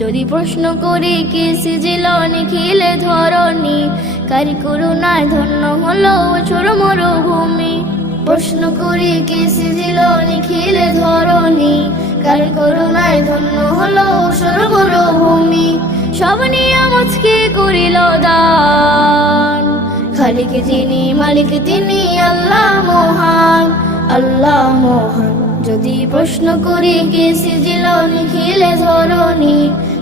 যদি প্রশ্ন করি কে সৃজিল নিখিল ধরণী, কার করুণায় ধন্য হলো অচর মরুভূমি। প্রশ্ন করি কে সৃজিল নিখিল ধরণী, কার করুণায় ধন্য হলো অচর মরুভূমি। সব নিয়ামত কে করিল দান, খালিক যিনি মালিক তিনি আল্লাহ মহান, আল্লাহ মহান। যদি প্রশ্ন করি কে সৃজিল নিখিল ধরণী,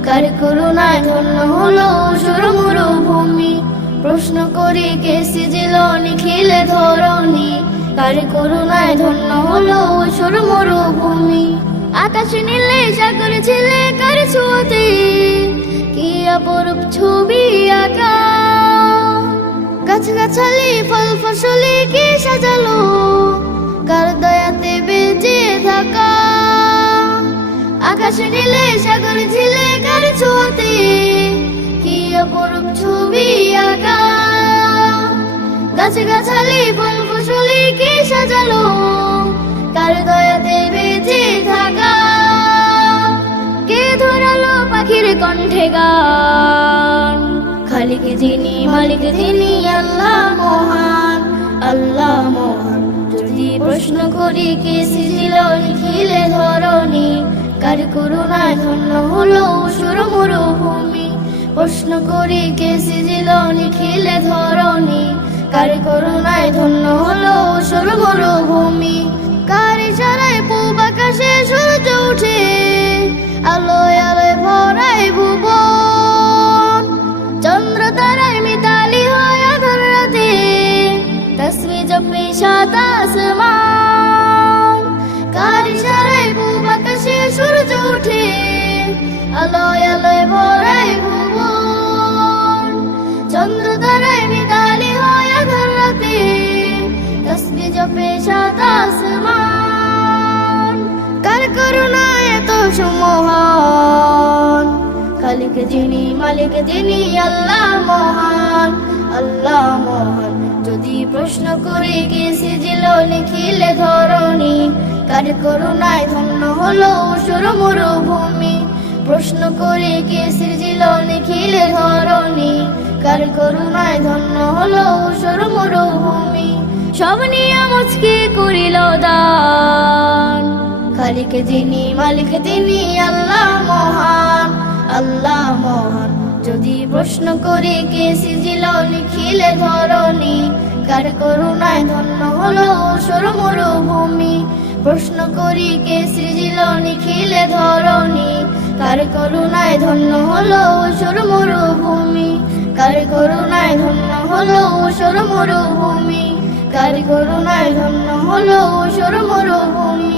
কার করুণায় ধন্য হলো অচর মরুভূমি। প্রশ্ন করি কে সৃজিল নিখিল ধরণী, কার করুণায় ধন্য হলো অচর মরুভূমি। আকাশ নীলে সাগর ছিলে কার ছোঁয়াতে, কি অপরূপ ছবি আঁকা। গাছগাছালি ফল ফসলে কে সাজালো, কার দয়াতে বেঁচে থাকা। আকাশ নীলে সাগর ছিলে কার ছোঁয়াতে, কি অপরূপ ছবি আঁকা। গাছগাছালি ফল ফসলে কে সাজালো, কার দয়াতে বেঁচে থাকা। কে ধরালো পাখির কণ্ঠে গান, খালিক যিনি মালিক তিনি আল্লাহ মহান, আল্লাহ মহান। যদি প্রশ্ন করি কে সৃজিল নিখিল ধরণী, কার করুণায় ধন্য হলো অচর মরুভূমি। প্রশ্ন করি কে সৃজিল নিখিল ধরণী, কার করুণায় ধন্য হলো অচর মরুভূমি। কার ইশারায় পূব আকাশে সূর্য উঠে, আলোয় আলোয় ভরায় ভুবন। চন্দ্র তারায় মিতালি হয় আধার রাতে, তাসবিহ জপে সাত আসমান। কার ইশারায় পূব আকাশে সূর্য উঠে, আলোয় আলোয় ভরায় ভুবন। চন্দ্র তারায় মিতালি হয় আধার রাতে, তাসবিহ জপে সাত আসমান। কার করুণায় এত সুমহান, খালিক যিনি মালিক তিনি আল্লাহ মহান, আল্লাহ মহান। যদি প্রশ্ন করি কে সৃজিল নিখিল ধরণী, কার করুণায় ধন্য হলো অচর মরুভূমি। প্রশ্ন করি কে সৃজিল নিখিল ধরণী, কার করুণায় ধন্য হলো অচর মরুভূমি। সব নিয়ামত কে করিল দান, খালিক যিনি মালিক তিনি আল্লাহ মহান, আল্লাহ মহান। যদি প্রশ্ন করি কে সৃজিল নিখিল ধরণী, কার করুণায় ধন্য হলো অচর মরুভূমি। প্রশ্ন করি কে সৃজিল নিখিল ধরণী, কার করুণায় ধন্য হলো অচর মরুভূমি। কার করুণায় ধন্য হলো অচর মরুভূমি, কার করুণায় ধন্য হলো অচর মরুভূমি।